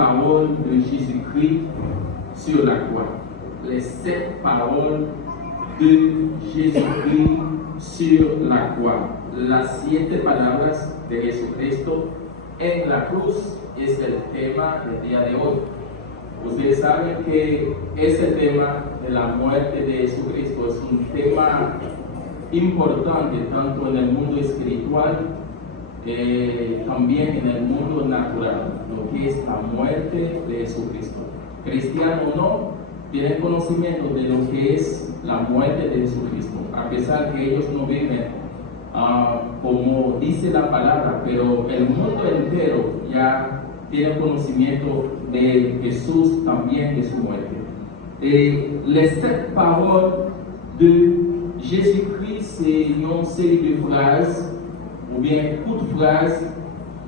paroles de Jésus-Christ sur la croix. Les 7 paroles de Jesucristo sur la croix. Las 7 palabras de Jesucristo en la cruz es el tema del día de hoy. Ustedes saben que ese tema de la muerte de Jesucristo es un tema importante tanto en el mundo espiritual también en el mundo natural, lo que es la muerte de Jesucristo. Cristiano o no, tienen conocimiento de lo que es la muerte de Jesucristo, a pesar que ellos no viven como dice la palabra, pero el mundo entero ya tiene conocimiento de Jesús, también de su muerte. Les 7 paroles de Jésus-Christ, c'est une série de phrases, ou bien toute phrase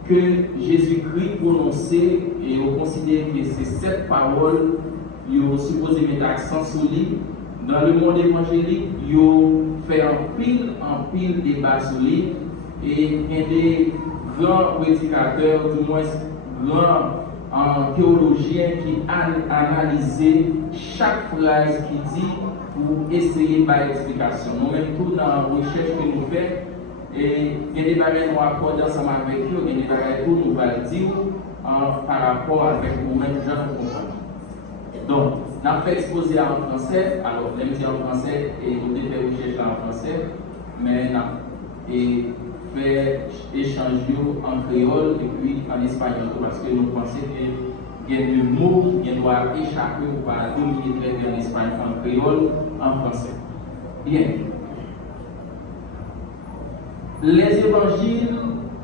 que Jésus-Christ prononçait, et on considère que ces 7 paroles, ils sont supposés mettre accent sur lui. Dans le monde évangélique, ils ont fait un pile débat sur lui, et il y a des grands prédicateurs, du moins grands théologiens qui analysent chaque phrase qui dit pour essayer par explication. Nous-mêmes, tout dans la recherche que nous faisons, et il y a des bagages nous accordons ensemble avec eux, il y a des bagages que nous allons dire par rapport avec nous-mêmes, gens nous comprendre. Donc, on a fait exposer en français, alors même si en français, et vous devez faire recherche en français, mais on a fait échanger en créole et puis en espagnol, parce que nous pensons qu'il y a des mots qui doivent échapper ou pas dominer très bien en espagnol, en créole, en français. Bien. Les évangiles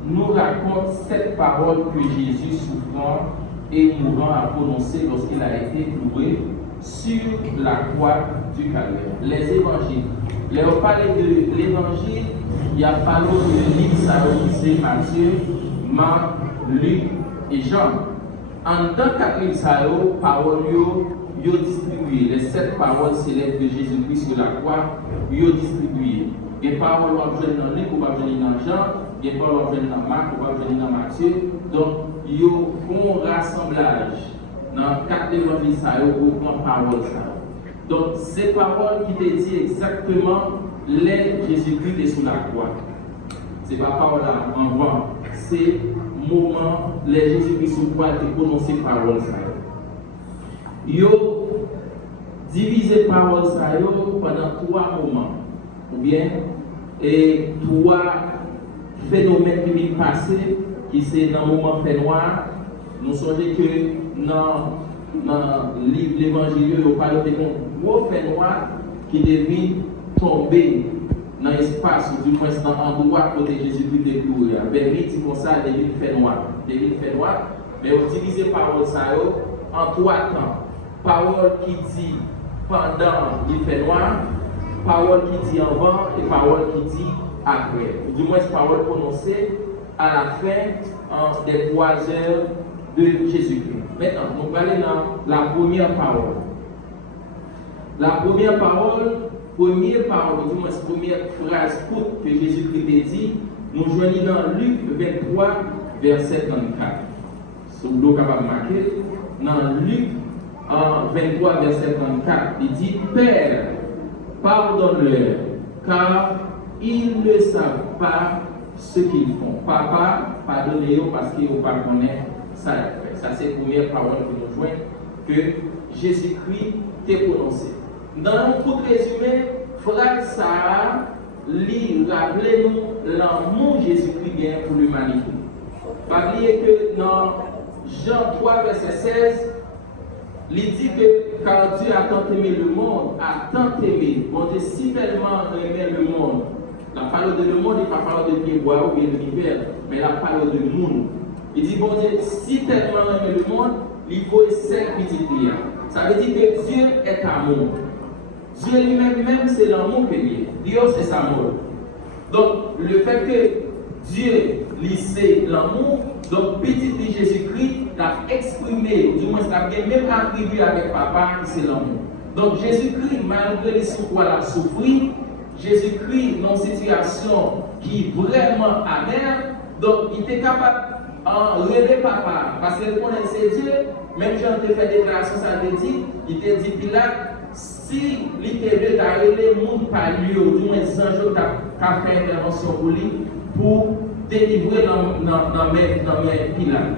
nous racontent 7 paroles que Jésus, souffrant et mourant, a prononcées lorsqu'il a été cloué sur la croix du calvaire. Les évangiles. Là, on parle de l'évangile, il y a parlé de livres, ça c'est Matthieu, Marc, Luc et Jean. En tant qu'appel, paroles, ils ont distribué. Les 7 paroles célèbres de Jésus-Christ sur la croix, ils ont distribué. Les paroles vont venir dans Luc, ou vont venir dans Jean, les paroles vont venir dans Marc, ou vont venir dans Matthieu. Donc, ils font un rassemblage dans 4 évangiles pour prendre parole. Donc, ces paroles qui te disent exactement les Jésus-Christ est sur la croix. Ce n'est pas parole en vain, c'est moment les Jésus-Christ sur la croix qui prononcent paroles. Ils ont divisé paroles pendant 3 moments. Ou bien, et 3 phénomènes qui viennent passer, qui c'est dans le moment fait noir. Nous sommes que dans le livre de l'Évangile, on parle de gros fait noir qui devient tomber dans l'espace, ou du moins dans l'endroit où Jésus-Christ est cloué. Ben, dit comme ça, devient fait noir. Mais on divise paroles en 3 temps. Parole qui dit pendant le fait noir, parole qui dit avant et parole qui dit après. Du moins, parole prononcée à la fin des 3 heures de Jésus-Christ. Maintenant, nous allons dans la première parole. La première parole, du moins, première phrase courte que Jésus-Christ a dit, nous joignons dans Luc 23, verset 34. Si vous êtes capable de marquer, dans Luc 23, verset 34, il dit, Père, pardonne-leur, car ils ne savent pas ce qu'ils font. Papa, pardonnez-eux parce qu'ils ne connaissent pas ça. Ça, c'est la première parole que nous jouons, que Jésus-Christ t'a prononcée. Dans un court résumé, frère Sarah, rappelez-nous l'amour Jésus-Christ bien pour l'humanité. Pas oublier que dans Jean 3, verset 16, il dit que car Dieu a tant aimé le monde, a tant aimé, bon Dieu si tellement aimé le monde. La parole de le monde n'est pas parole de bien boire ou bien de l'hiver, mais la parole de monde. Il dit bon Dieu si tellement aimé le monde, il faut 5 petites prières. Ça veut dire que Dieu est amour. Dieu lui-même, c'est l'amour qu'il est. Dieu, c'est sa amour. Donc, le fait que Dieu, c'est l'amour, donc petit Jésus-Christ l'a exprimé, du moins, l'a même attribué avec papa, c'est l'amour. Donc, Jésus-Christ, malgré les souffrances, l'a souffert, Jésus-Christ, dans une situation qui est vraiment amère, donc il était capable rêver papa, parce qu'elle connaît c'est Dieu, même Jean te fait déclaration, ça te dit, il te dit Pilate, si il te veut d'aller le monde par lui, du moins les anges qui ont fait intervention pour lui, pour délivrer dans mes Pilate.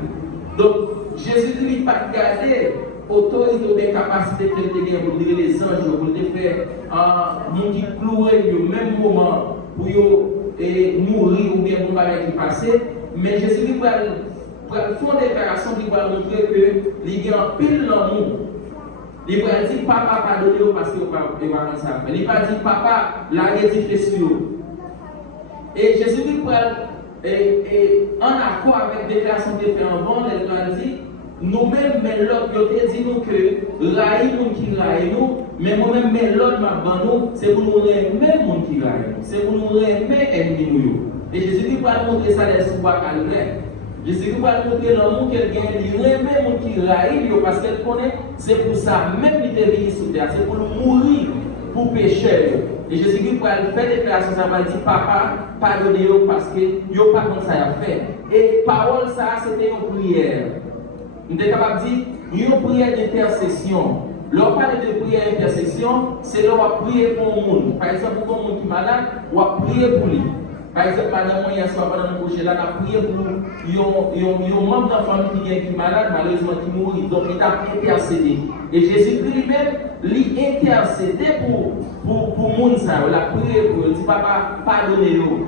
Donc, Jésus-Christ n'a pas gardé autorité ou des capacités qu'il a pour dire les anges, pour faire un monde qui clouait au même moment pour mourir ou bien pour ne pas passer. Mais Jésus-Christ va faire une déclaration qui va montrer qu'il y a un pile l'amour. Il va dire papa pardonnez-vous parce qu'il va comme ça. Il va dire papa la rédifé sur vous. Et Jésus-Christ en accord avec la déclaration qu'il fait avant, il va dire nous-mêmes, mais l'autre, il dit nous que raï nous qui raï nous, mais moi-même, mais l'autre m'a nous, c'est pour nous aimer monde qui raï nous, c'est pour nous aimer ennemis nous. Et Jésus-Christ va montrer ça les sous calvaire. Jésus-Christ va montrer l'amour qu'elle gagne, il aime monde qui raï parce qu'elle connaît, c'est pour ça, même il est venu sur terre, c'est pour nous mourir pour pécher. Et Jésus-Christ va faire des déclarations, ça va dire papa, pardonnez-vous parce que yo pas comme ça a fait. Et parole ça, c'était une prière. Nous sommes capables de dire une prière d'intercession. Lorsqu'on parle de prière d'intercession, c'est là où on prier pour le monde. Par exemple, pour un monde qui est malade, on va prier pour lui. Par exemple, madame, hier soir, pendant le projet, là, on a prié pour un membre de la famille qui est malade, malheureusement, qui mourit. Donc, il a intercédé. Et Jésus-Christ lui-même, il intercédé pour le monde. Il a prié pour lui. Il dit, papa, pardonnez-nous.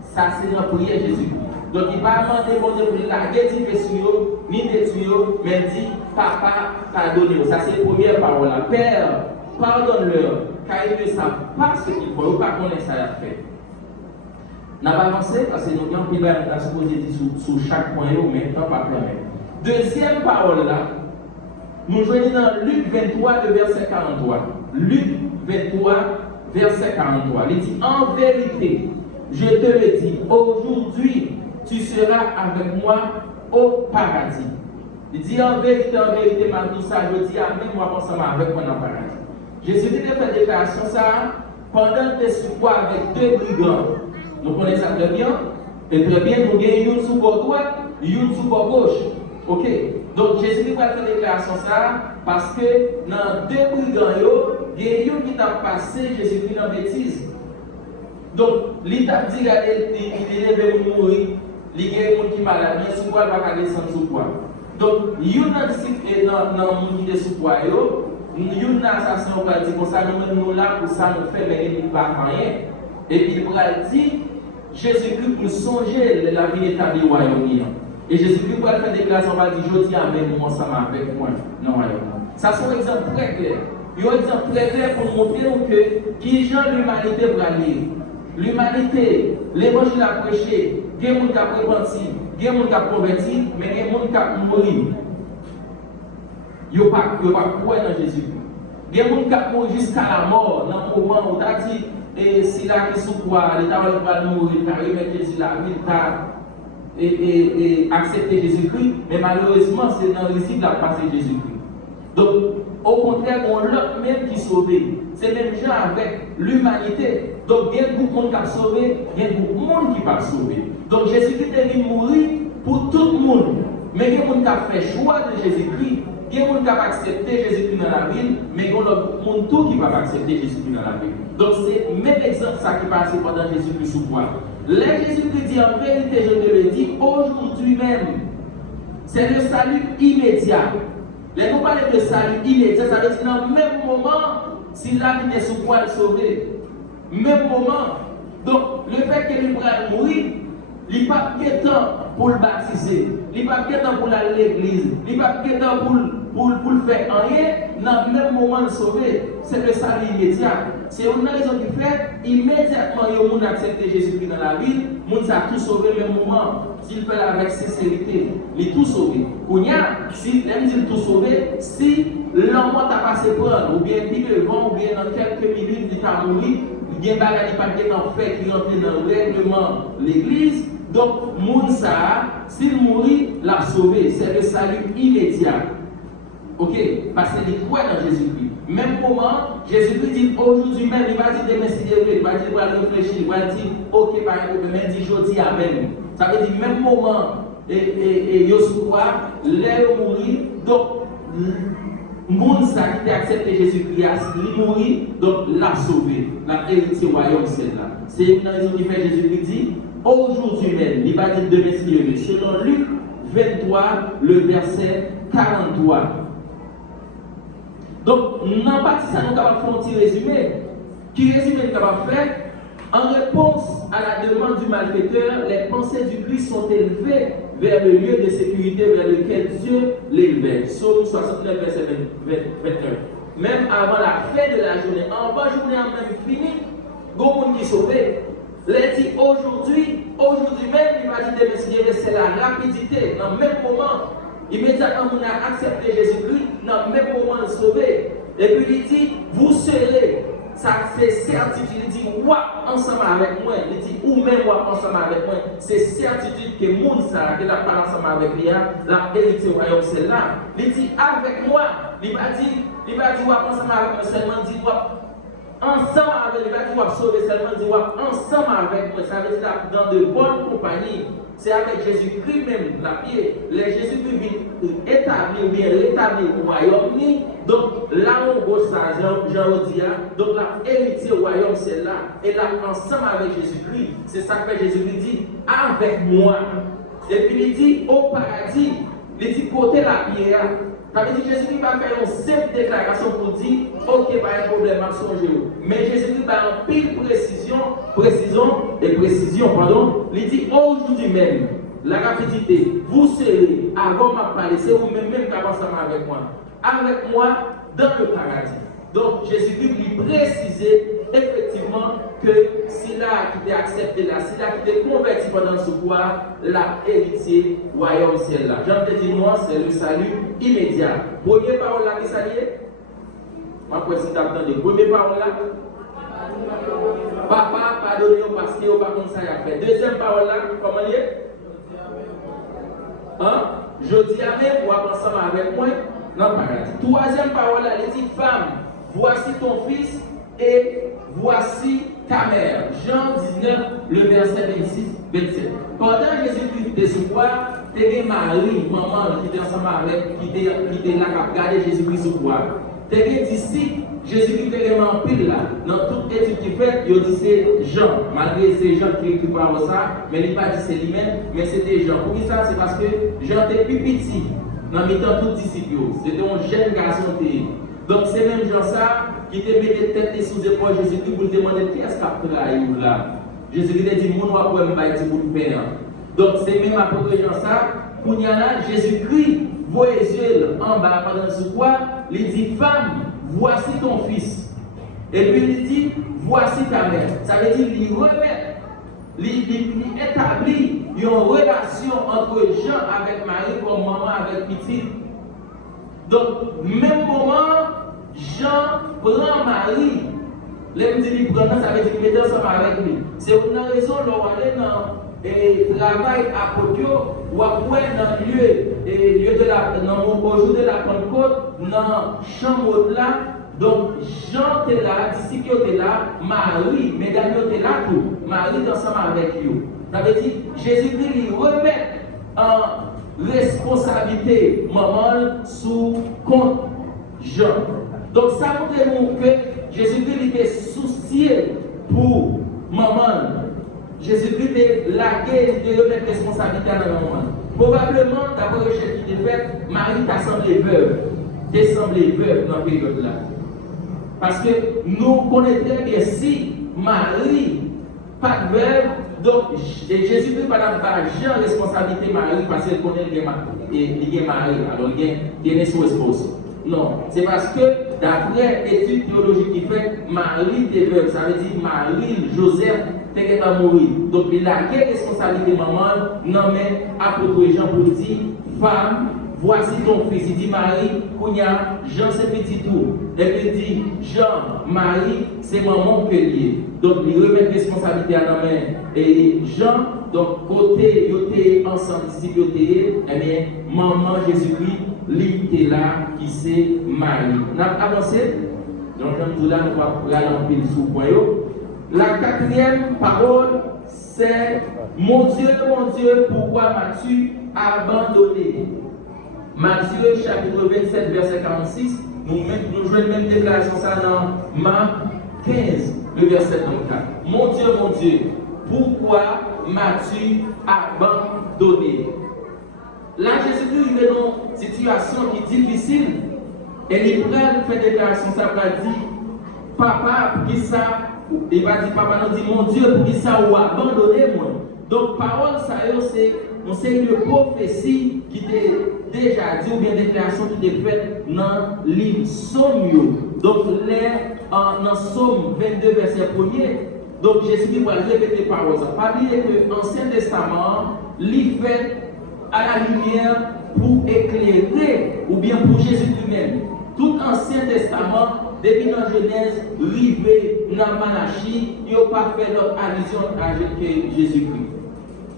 Ça, c'est la prière de Jésus-Christ. Donc, il va demander bon Dieu pour la guérir sur ni détruire, mais dit papa, pardonnez-vous. Ça, c'est la première parole. Père, pardonne-leur, car ils ne savent pas ce qu'ils font, ou pas connaître ça à faire. Nous avons avancé parce que nous avons pris la supposé dire sur chaque point, mais temps pas permettre. Deuxième parole là, nous joignons dans Luc 23, le verset 43. Luc 23, verset 43. Il dit en vérité, je te le dis, aujourd'hui, tu seras avec moi au paradis. Il dit en vérité, malgré tout ça, je dis avec moi ensemble avec moi dans le paradis. Jésus-Christ a fait déclaration ça pendant que tu quoi avec deux brigands. Nous connaissons ça très bien. Et très bien, nous avons une sous bord droite, une sous bord gauche. Ok? Donc Jésus-Christ a fait déclaration ça parce que dans deux brigands, il y a une qui a passé Jésus-Christ dans la bêtise. Donc, l'État dit qu'il est levé pour mourir. Il y a des gens qui sont malades, il y a des gens qui ne descendre sous poids. Donc, il y a des gens qui sont sous poids, il y a des assassin qui ont dit comme ça, nous là pour ça, nous faisons, mais ils ne pas rien. Et puis, il va dire, Jésus-Christ pour songer la vie établie au royaume. Et Jésus-Christ va faire des déclarations, va dire, je dis avec moi, ensemble avec moi, dans le royaume. Ça, c'est un exemple très clair. Il y a un exemple très clair pour montrer que qui genre l'humanité va aller. L'humanité, l'évangile a prêché, il y a des gens qui ont repenti, il y a des gens qui ont converti, mais il y a des gens qui ont mouru. Ils n'ont pas cru dans Jésus. Il y a des gens qui ont mouru jusqu'à la mort, dans le moment où on a dit, et si là qui sous quoi, l'État va mourir, il a remis Jésus là, il a accepté Jésus-Christ, mais malheureusement, c'est dans le récit de la passé Jésus-Christ. Donc, au contraire, on l'a même qui sauvé. C'est même gens avec l'humanité. Donc, il y a beaucoup de monde qui a sauvé, il y a beaucoup de monde qui n'a pas sauvé. Donc, Jésus-Christ est venu mourir pour tout le monde. Mais il y a des gens qui ont fait choix de Jésus-Christ. Il y a des gens qui ont accepté Jésus-Christ dans la ville, mais il y a beaucoup de monde qui ne va pas accepter Jésus-Christ dans la ville. Donc, c'est le même exemple ça qui passe pendant Jésus-Christ sous poids. Là, Jésus-Christ dit en vérité, je te le dis, aujourd'hui même, c'est le salut immédiat. Là, nous parlons de salut immédiat, ça veut dire dans le même moment, si là qui est sous poids, sauvé. Même moment. Donc, le fait que l'Ibrahim mourir, il n'y a pas de temps pour le baptiser, il n'y a pas de temps pour aller à l'église, il n'y a pas de temps pour le faire rien, dans le même moment de sauver. C'est le salut immédiat. C'est une raison qui fait immédiatement il y a monde accepté Jésus-Christ dans la vie, le monde a tout sauvé au même moment. S'il fait avec sincérité, il est tout sauvé. Si il dit tout sauvé, si l'homme t'a passé prendre, ou bien puis devant, ou bien dans quelques minutes, il t'a mouru, il y a des bagages qui sont faits qui rentrent dans le règlement de l'église. Donc, Mounsa, s'il mourit, l'a sauvé. C'est le salut immédiat. Ok? Parce qu'il croit dans Jésus-Christ. Même moment, Jésus-Christ dit aujourd'hui même, il va dire demain si Dieu veut, il va dire, il va réfléchir, il va dire, ok, par exemple, même dit, je dis amen. Ça veut dire, même moment, et Yoshua, l'air mourir, donc, monde qui a accepté Jésus-Christ, il mourit, donc l'a sauvé, l'a hérité royaume celle-là. C'est une raison qui fait Jésus-Christ dit, aujourd'hui même, il va dire demain si selon Luc 23, le verset 43. Donc, non pas si ça nous capable faire un petit résumé, qui résumé nous capable faire, en réponse à la demande du malfaiteur, les pensées du Christ sont élevées vers le lieu de sécurité vers lequel Dieu l'élevait. Psaume 69, verset 21. Même avant la fin de la journée, en bas journée en même fini, il y a monde qui sauvé. Les dit aujourd'hui même, il va dire de c'est la rapidité. Dans le même moment, immédiatement, on a accepté Jésus-Christ, dans le même moment, sauvé. Et puis il dit, vous serez. Ça fait certitude, il dit, ouah, ensemble avec moi. Il dit, ou même ouah, ensemble avec moi. C'est certitude que le monde, ça, que la parole ensemble avec lui, la vérité au royaume, c'est là. Il dit, avec moi. Il va dire, ouah, ensemble avec moi, seulement dit, ouah, ensemble avec lui, il va dire, ouah, sauver, seulement dit, ouah, ensemble avec moi. Ça veut dire, dans de bonnes compagnies. C'est avec Jésus-Christ même, la pied. Les Jésus-Christ vient établir, bien rétablir au royaume. Donc là, on voit ça, Jean-Odia. Donc la héritier au royaume, c'est là. Et là, ensemble avec Jésus-Christ, c'est ça que Jésus-Christ dit, avec moi. Et puis il dit, au paradis, il dit, portez la pierre. Ça veut dire que Jésus-Christ va faire une simple déclaration pour dire, ok, pas un problème, à songer. Mais Jésus-Christ va en pile précision, il dit, aujourd'hui même, la rapidité, vous serez, avant ma parler, c'est vous-même qui avez ensemble avec moi, dans le paradis. Donc Jésus-Christ lui précisait effectivement que s'il a quitté accepté là, s'il a quitté converti pendant ce pouvoir, la héritier royaume ciel là. Jean te dit moi, c'est le salut immédiat. Première parole là qui s'allie. Ma précise d'attendre. Première parole là. Papa, pardonnez-moi parce que vous pas comme ça y a fait. Deuxième parole là, comment il est? Hein? Je dis à même, vous ensemble avec moi dans le paradis. Troisième parole là, il dit femme, voici ton fils et voici ta mère. Jean 19, le verset 26-27. Pendant que Jésus-Christ était sous quoi, tu avais Marie, maman, qui était ensemble avec, qui était là, qui a regardé Jésus-Christ sous quoi. Tu avais disciples, Jésus-Christ était vraiment pile là. Dans toute étude qu'il fait, il dit c'est Jean. Malgré ces gens qui écrivent par ça, mais il n'a pas dit c'est lui-même, mais c'était Jean. Pour qui ça? C'est parce que Jean était plus petit. Dans mes temps, tous disciples. C'était un jeune garçon. Donc c'est même Jean ça qui te mettait tête sous épaules Jésus-Christ pour lui demander qu'est-ce qu'il a trahi là. Jésus-Christ a dit mon roi pour me battre pour le père. Donc c'est même apôtre Jean ça, pour y là, Jésus-Christ voit les yeux en bas pendant ce quoi, il dit femme, voici ton fils. Et puis il dit voici ta mère. Ça veut dire il remet, il établit une relation entre Jean avec Marie comme maman avec petite. Donc, même moment, Jean prend Marie. L'homme dit qu'il prend, ça veut dire qu'il met ensemble avec lui. C'est une raison, l'on va aller dans le travail à Podio, ou après dans le lieu de la, au jour de la Pentecôte, dans la chambre là. Donc, Jean était là, disciples étaient là, Marie, mesdames étaient là tout. Marie est ensemble avec lui. Ça veut dire, Jésus-Christ lui remet en responsabilité maman sous compte Jean. Donc ça montre que Jésus-Christ était soucié pour maman. Jésus-Christ était lagué de remettre responsabilité à la maman. Probablement, d'après le chef qui était fait, Marie t'a semblé veuve. T'es semblé veuve dans la période là. Parce que nous connaissons très bien si Marie pas de veuve. Donc, Jésus-Christ pas la Jean responsabilité Marie parce qu'elle connaît les Marie, alors il est son espouse. Non, c'est parce que d'après l'étude théologique qu'il fait, Marie était veuve, ça veut dire Marie, Joseph, t'es pas mourir. Donc, il a quelle responsabilité maman, non mais apôtre Jean pour dire, femme, voici ton fils. Il dit Marie, Kounia, Jean c'est petit tout. Et puis il dit Jean, Marie, c'est maman que lié. Donc il remet responsabilité à la main. Et Jean, donc côté, il était ensemble, disciples, eh bien, maman Jésus-Christ, lui était là, qui c'est Marie. On a avancé. Donc je là, nous allons aller en pile sous point. La quatrième parole, c'est mon Dieu, pourquoi m'as-tu abandonné. Matthieu chapitre 27, verset 46, nous jouons la même déclaration ça dans Marc 15, le verset 34. Mon Dieu, pourquoi m'as-tu abandonné? Là, Jésus-Christ est dans une situation qui est difficile. Et il prend fait déclaration, ça va dire, papa, pour qui ça? Il va dire, papa, nous dit, mon Dieu, pour qui ça ou abandonné moi? Donc, parole, ça, c'est une prophétie qui était déjà dit, ou bien déclaration qui était faite dans le livre Somme. Donc, dans Somme 22, verset 1er, donc Jésus va répéter parole. Pas oublier que l'Ancien Testament, il fait à la lumière pour éclairer, ou bien pour Jésus lui-même. Tout l'Ancien Testament, depuis dans Genèse, rivé dans Malachie, il n'y a pas fait d'autre allusion à Jésus-Christ.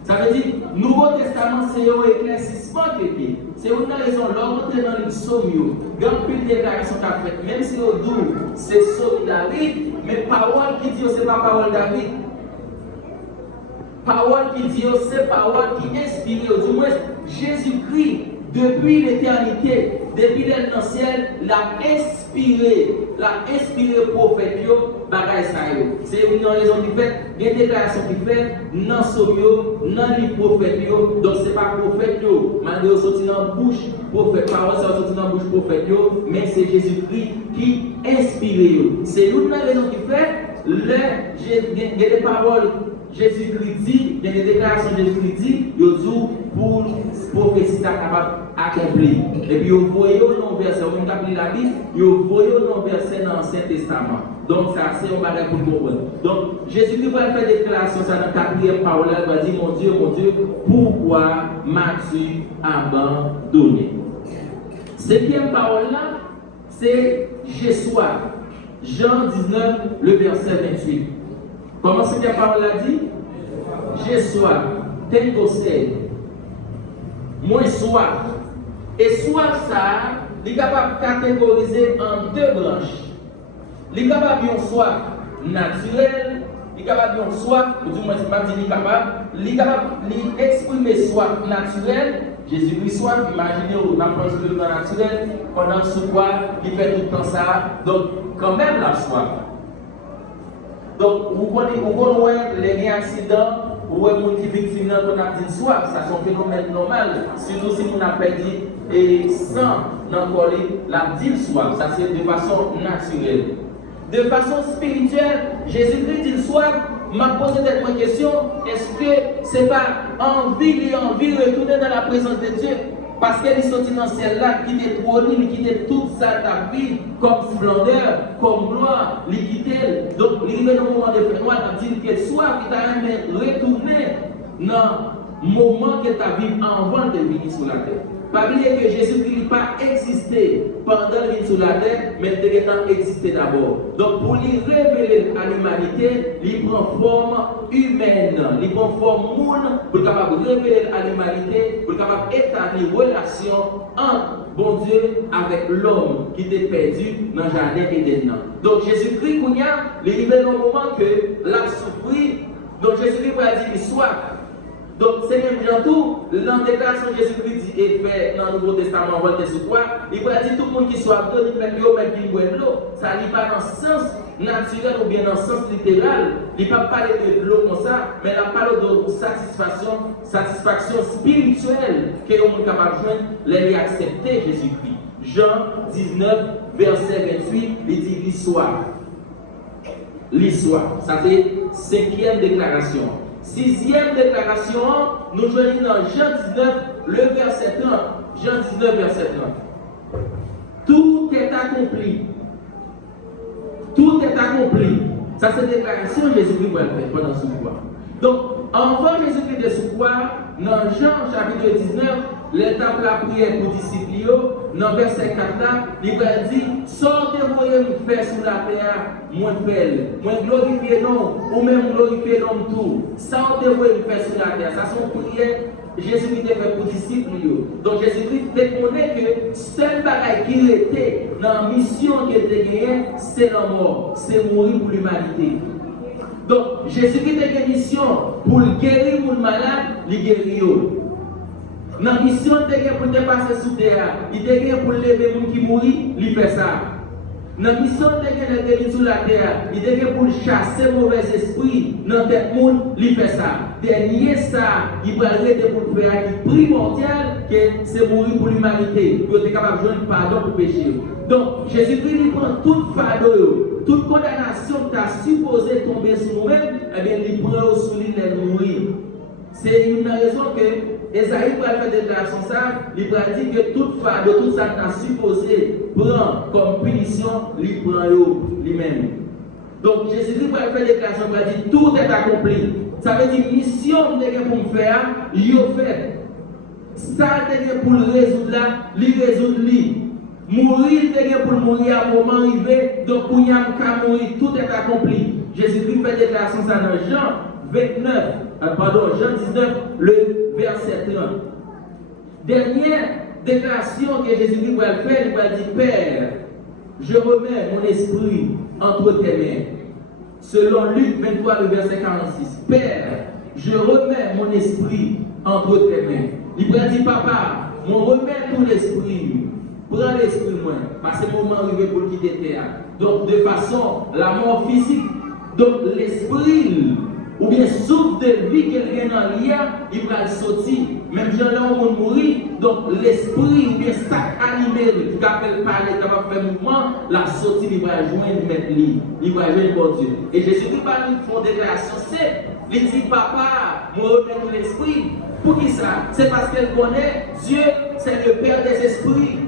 Ça veut dire, Nouveau Testament, c'est un éclaircissement qui c'est une raison, l'ordre dans le psaume, quand une déclaration qu'a faite, même si au doux, c'est psaume David, mais parole qui dit, c'est pas parole David. Parole qui dit, c'est parole qui inspire, du moins, Jésus-Christ, depuis l'éternité, depuis le ciel, l'a inspiré prophète, bagay sa yo. C'est une raison qui fait, il y a une déclaration qui fait, dans Somio, dans les prophètes, donc ce n'est pas prophète, malgré sorti dans la bouche, prophète, parole, ça sorti dans la bouche, prophète, mais c'est Jésus-Christ qui inspire. C'est une raison qui fait, il y a des paroles. Jésus-Christ dit, il y a des déclarations de Jésus-Christ dit, il y a tout pour prophétie capable d'accomplir. Et puis, vous voyez dans le verset, vous avez la Bible, vous voyez dans le verset dans l'Ancien Testament. Donc, ça, c'est un bagage pour comprendre. Donc, Jésus-Christ va faire des déclarations, ça dans la 4e parole, il va dire, mon Dieu, pourquoi m'as-tu abandonné? 5e parole là, c'est Jésus. Jean 19, le verset 28. Comment cette parole a dit? J'ai soif, tengo sed, moins soif. Et soif, ça, il est capable de catégoriser en deux branches. Il est capable de soif naturelle, il est capable de soif, ou du moins, il est capable d'exprimer soif naturelle. Jésus-Christ soif, imaginez, on a pensé dans le naturel, pendant ce soir, il fait tout le temps ça, donc quand même la soif. Donc, vous connaissez les accidents, ou les gens qui sont victimes de la soif, ça c'est un phénomène normal. Surtout si vous avez perdu et sang dans le corps, la dit soif, ça c'est de façon naturelle. De façon spirituelle, Jésus-Christ dit soif, m'a posé cette question, est-ce que ce n'est pas envie de retourner dans la présence de Dieu? Parce qu'elle est sortie dans celle-là, qui était trône, qui était toute sa vie, comme splendeur, comme gloire, liquidité. Donc, il est dans le moment de faire noir, il dit que soit qui t'a retourné dans le moment que tu as vécu avant de venir sur la terre. Pas oublier que Jésus-Christ n'a pas existé pendant qu'il est sur la terre, mais il a existé d'abord. Donc, pour lui révéler à l'humanité, il prend forme humaine, il prend forme monde, pour capable révéler à l'humanité, pour capable établir une relation entre bon Dieu avec l'homme qui était perdu dans le jardin d'Éden. Donc, Jésus-Christ, il est arrivé dans le moment que l'a souffert, donc Jésus-Christ va dire qu'il soit. Donc, c'est même tout, dans la déclaration de Jésus-Christ est fait dans le Nouveau Testament, on va le sur quoi, il va dire tout le monde qui soit deux, il met l'eau, il boit de l'eau. Ça n'est pas dans le sens naturel ou bien dans le sens littéral. Il ne va pas parler de l'eau comme ça, mais il parle de satisfaction spirituelle que l'on est capable de joindre, les accepter Jésus-Christ. Jean 19, verset 28, il dit l'histoire. L'histoire, ça fait 5e déclaration. 6e déclaration, nous joignons dans Jean 19, le verset 30. Jean 19, verset 30. Tout est accompli. Tout est accompli. Ça, c'est une déclaration Jésus-Christ va le faire pendant ce mois. Donc, avant Jésus-Christ de ce mois, dans Jean chapitre 19, l'étape de la prière pour disciples, dans verset 4 là, il va dire, sortez-vous et vous faire sur la terre, moins belle, moins glorifier l'homme, ou même glorifier l'homme tout. Sortez-vous et vous faire sur la terre. Ça, c'est une prière Jésus-Christ a fait pour disciples. Donc Jésus-Christ reconnaît que seul bagage qui était dans la mission qu'il était gagnée, c'est la mort, c'est mourir pour l'humanité. Donc Jésus-Christ a une mission pour guérir les malades, les guérir. Dans la mission, il pour dépasser sous terre, il est pour lever les gens qui mourent, il fait ça. Dans la mission, il est sur la terre, il est pour chasser mauvais esprits dans tête monde, il fait ça. Dernier ça, il va arrêter pour faire qui primordial que c'est mourir pour l'humanité, pour être capable de joindre pardon pour péché. Donc Jésus-Christ il prend toute fardeau, toute condamnation qui a supposé tomber sur nous-mêmes, eh bien il prend sur lui et mourir. C'est une raison que Esaïe va faire des déclarations ça, il va dire que toute fardeau, tout ça qui a supposé prendre comme punition, il prend lui-même. Donc Jésus-Christ va faire des déclarations, il va dire tout est accompli. Ça veut dire mission que pour me faire, il fait. Ça pour le résoudre là, il résoudre lui. Mourir pour mourir à un moment arrivé, donc pour y avoir mourir, tout est accompli. Jésus-Christ fait des déclarations ça dans Jean 19, le verset 30. Dernière déclaration que Jésus-Christ va faire, il va dire Père, je remets mon esprit entre tes mains. Selon Luc 23, le verset 46. Père, je remets mon esprit entre tes mains. Il va dire Papa, mon remets tout l'esprit. Prends l'esprit moi, parce que c'est le moment arrivé pour quitter terre. Donc de façon, la mort physique, donc l'esprit, ou bien souffle de vie quelqu'un dans l'IA, il va sortir. Même si on va mourir, donc l'esprit, ou bien sac animé, qui appelle parler, qui va faire mouvement, la sortie, il va joindre mettre lui. Il va joindre bon Dieu. Et Jésus va nous faire une déclaration, c'est, il dit Papa, moi remets tout l'esprit. Pour qui ça? C'est parce qu'elle connaît Dieu, c'est le Père des esprits.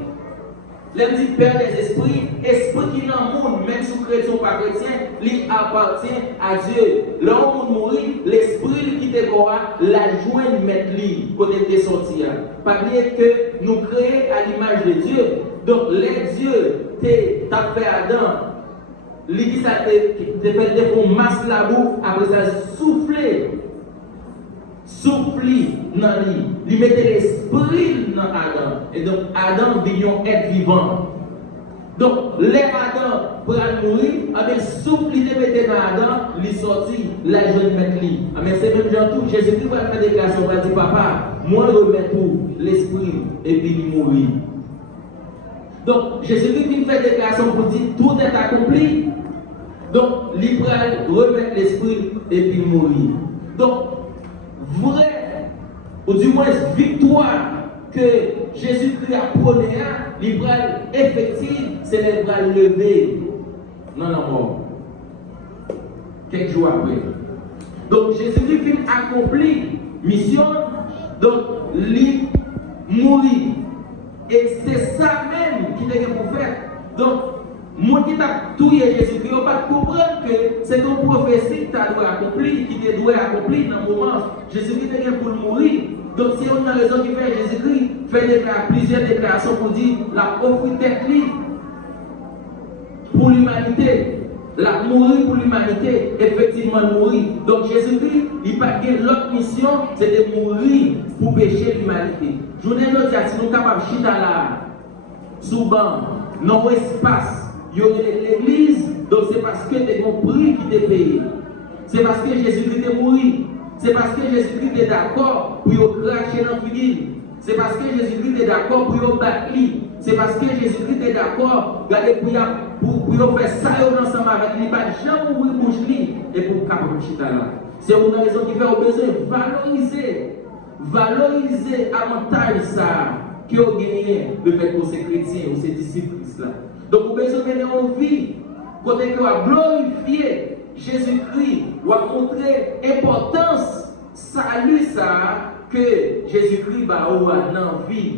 Elle dit Père des esprits, esprit qui est dans le monde, même si chrétien ou pas chrétien, il appartient à Dieu. L'homme mourit, l'esprit qui te voit, la joie mettre lui, côté de sortir. Pas oublier que nous créons à l'image de Dieu. Donc, les dieux, t'as fait Adam, il dit ça, te fait des masse la boue, après ça, souffler dans lui, il mettait l'esprit dans Adam. Et donc Adam devient un être vivant. Donc les Adam pour mourir, avec souffle il mettait dans Adam, il sortit, la jeune mettre lui. Mais c'est même genre tout, Jésus-Christ va faire des déclaration, il va dire Papa, moi je remets tout, l'esprit, et puis il mourit. Donc Jésus-Christ fait des déclarations pour dire tout est accompli. Donc il va remettre l'esprit et puis mourir. Donc vrai, ou du moins victoire que Jésus-Christ a prôné, il va effective, c'est le bras levé dans la mort. Quelques jours après. Donc Jésus-Christ accompli mission, donc il mourit. Et c'est ça même qui est pour faire. Donc, moi qui t'a tué Jésus-Christ, on va comprendre que c'est une prophétie que tu dois accomplir, qui te doit accomplir dans le moment. Jésus-Christ est pour mourir. Donc, c'est une raison qui fait Jésus-Christ fait plusieurs déclarations pour dire la offrir pour l'humanité. La mourir pour l'humanité, effectivement mourir. Donc Jésus-Christ, il n'a pas l'autre mission, c'est de mourir pour pécher l'humanité. Je vous dis, si nous sommes capables de chiter là, souvent, dans l'espace, il y aurait l'église, donc c'est parce que tu as un prix qui t'est payé. C'est parce que Jésus-Christ est mort. C'est parce que Jésus-Christ est d'accord pour cracher dans le figuier. C'est parce que Jésus-Christ est d'accord pour battre. C'est parce que Jésus-Christ est d'accord pour faire ça ensemble avec lui, pas jamais ouvrir bouche et pour capable chita là. C'est une raison qui fait au besoin valoriser avantage ça que vous gagnez le fait que ces chrétiens ou ces disciples là. Donc vous besoin de une vie côté que vous glorifier Jésus-Christ, vous montrer l'importance salut ça que Jésus-Christ va avoir dans la vie